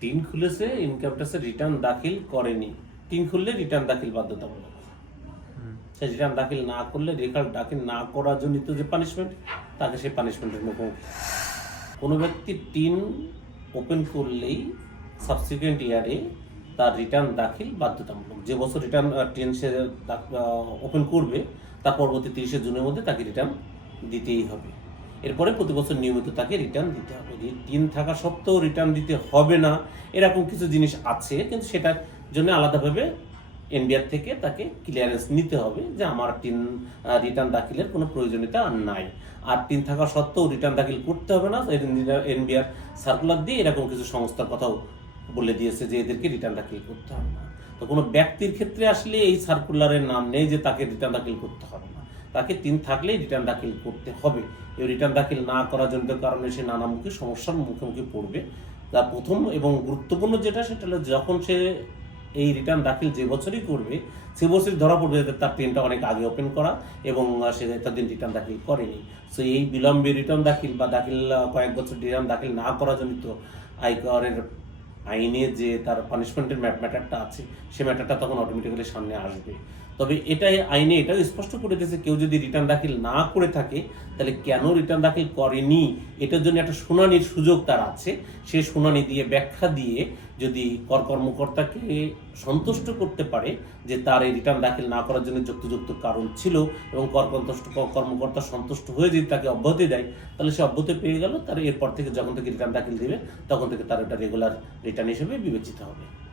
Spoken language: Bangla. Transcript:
টিন খুলেছে ইনকাম ট্যাক্সের রিটার্ন দাখিল করেনি। টিন খুললে রিটার্ন দাখিল বাধ্যতামূলক। সে রিটার্ন দাখিল না করলে রিটার্ন দাখিল না করার জনিত যে পানিশমেন্ট তাকে সেই পানিশমেন্টের মুখোমুখি কোনো ব্যক্তি টিন ওপেন করলেই সাবসিকুয়েন্ট ইয়ারে তার রিটার্ন দাখিল বাধ্যতামূলক। যে বছর রিটার্ন টিন সে ওপেন করবে তার পরবর্তী তিরিশে জুনের মধ্যে তাকে রিটার্ন দিতেই হবে। এরপরে প্রতি বছর নিয়মিত তাকে রিটার্ন দিতে হবে। টিন থাকা সত্ত্বেও রিটার্ন দিতে হবে না, এরকম কিছু জিনিস আছে, কিন্তু সেটার জন্য আলাদাভাবে এনবিআর থেকে তাকে ক্লিয়ারেন্স নিতে হবে যে আমার টিন রিটার্ন দাখিলের কোনো প্রয়োজনীয়তা আর নাই। আর টিন থাকা সত্ত্বেও রিটার্ন দাখিল করতে হবে না এনবিআর সার্কুলার দিয়ে এরকম কিছু সংস্থার কথাও বলে দিয়েছে যে এদেরকে রিটার্ন দাখিল করতে হবে না। তো কোনো ব্যক্তির ক্ষেত্রে আসলে এই সার্কুলারের নাম নেই যে তাকে রিটার্ন দাখিল করতে হবে তাকে তিন থাকলেই রিটার্ন দাখিল করতে হবে। এই রিটার্ন দাখিল না করার জন্য কারণে সে নানামুখী সমস্যার মুখোমুখি পড়বে। তার প্রথম এবং গুরুত্বপূর্ণ যেটা, সেটা হলো যখন সে এই রিটার্ন দাখিল যে বছরই করবে, সে বছরই ধরা পড়বে যে তার পেনটা অনেক আগে ওপেন করা এবং সে এতদিন রিটার্ন দাখিল করেনি। সো এই বিলম্বে রিটার্ন দাখিল বা দাখিল কয়েক বছর রিটার্ন দাখিল না করা জনিত আয়করের আইনে যে তার পানিশমেন্টের ম্যাটারটা আছে, সে ম্যাটারটা তখন অটোমেটিক্যালি সামনে আসবে। তবে এটাই আইনে এটাও স্পষ্ট করে দিয়েছে, কেউ যদি রিটার্ন দাখিল না করে থাকে, তাহলে কেন রিটার্ন দাখিল করেনি? এটার জন্য একটা শুনানির সুযোগ তার আছে। সে শুনানি দিয়ে, ব্যাখ্যা দিয়ে যদি কর কর্মকর্তাকে সন্তুষ্ট করতে পারে যে তার এই রিটার্ন দাখিল না করার জন্য যুক্তিযুক্ত কারণ ছিল এবং কর কর্মকর্তা- সন্তুষ্ট হয়ে যদি তাকে অব্যাহতি দেয়, তাহলে সে অব্যাহতি পেয়ে গেল। তার এরপর থেকে যখন থেকে রিটার্ন দাখিল দেবে, তখন থেকে তার এটা রেগুলার রিটার্ন হিসেবে বিবেচিত হবে।